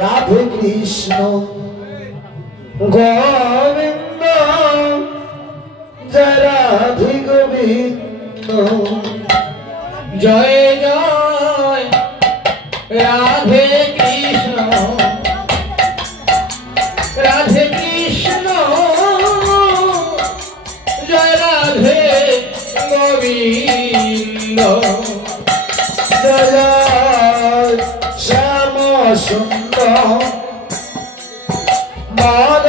রাধে কৃষ্ণ, গোবিন্দ, জয় রাধে গোবিন্দ। জয় জয় রাধে কৃষ্ণ রাধে কৃষ্ণ, জয় রাধে গোবিন্দ। জয় মাল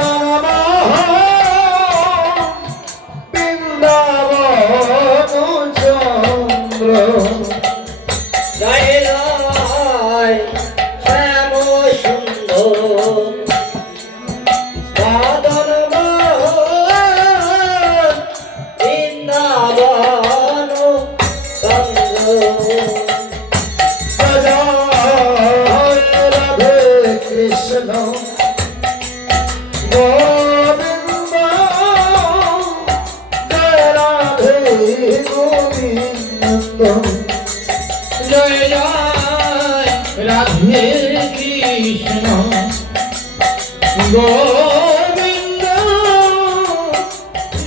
হে কৃষ্ণ গোবিন্দ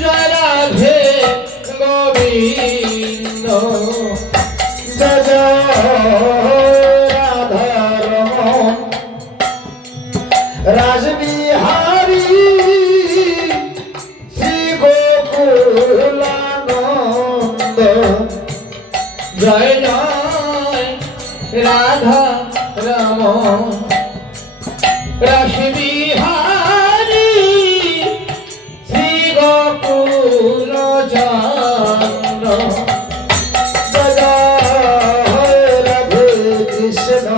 জরাধে গোবিন্দ রাজবিহারী শ্রী গোকুলানন্দ জয় রাধা রসবিহারি শিবকুল চন্দ্র রঘু কৃষ্ণ।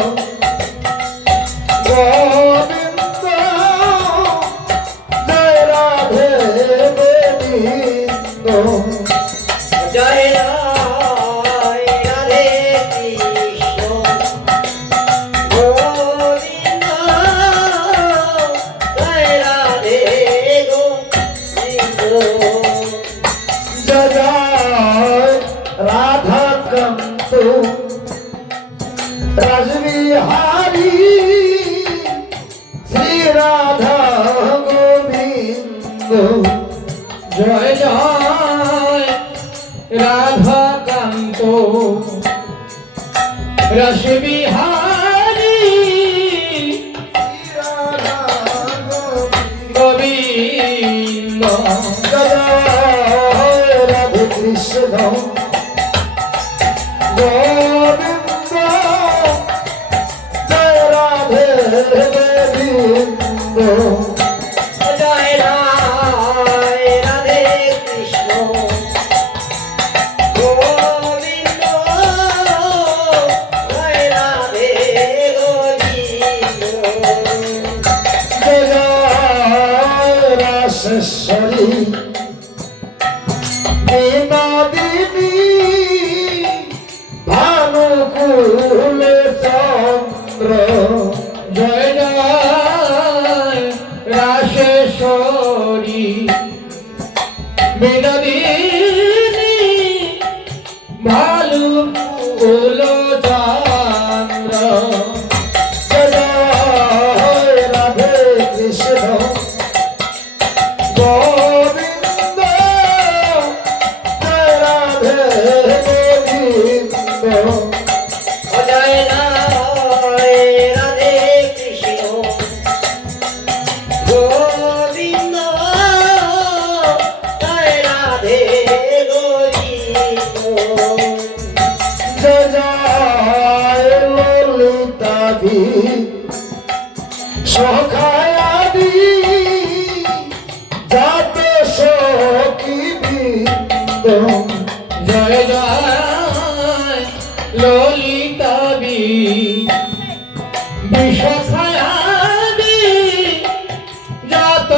জয়। রাধাকান্ত রসবিহারি গোবিন্দ জয় রাধকৃষ্ণ গো বিষায়াদি যত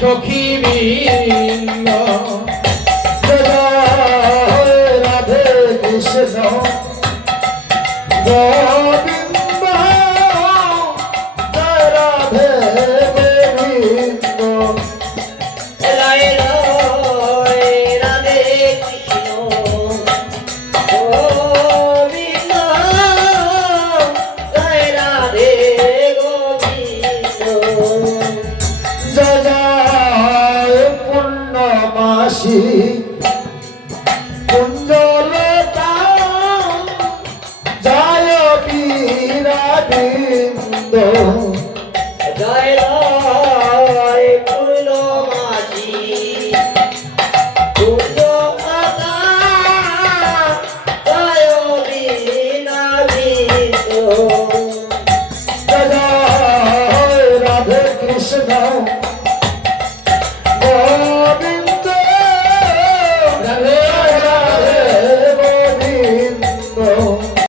সখী বৃন্দ রাধে কৃষ্ণ। গোবিন্দ রাধে গোবিন্দ। কৃষ্ণ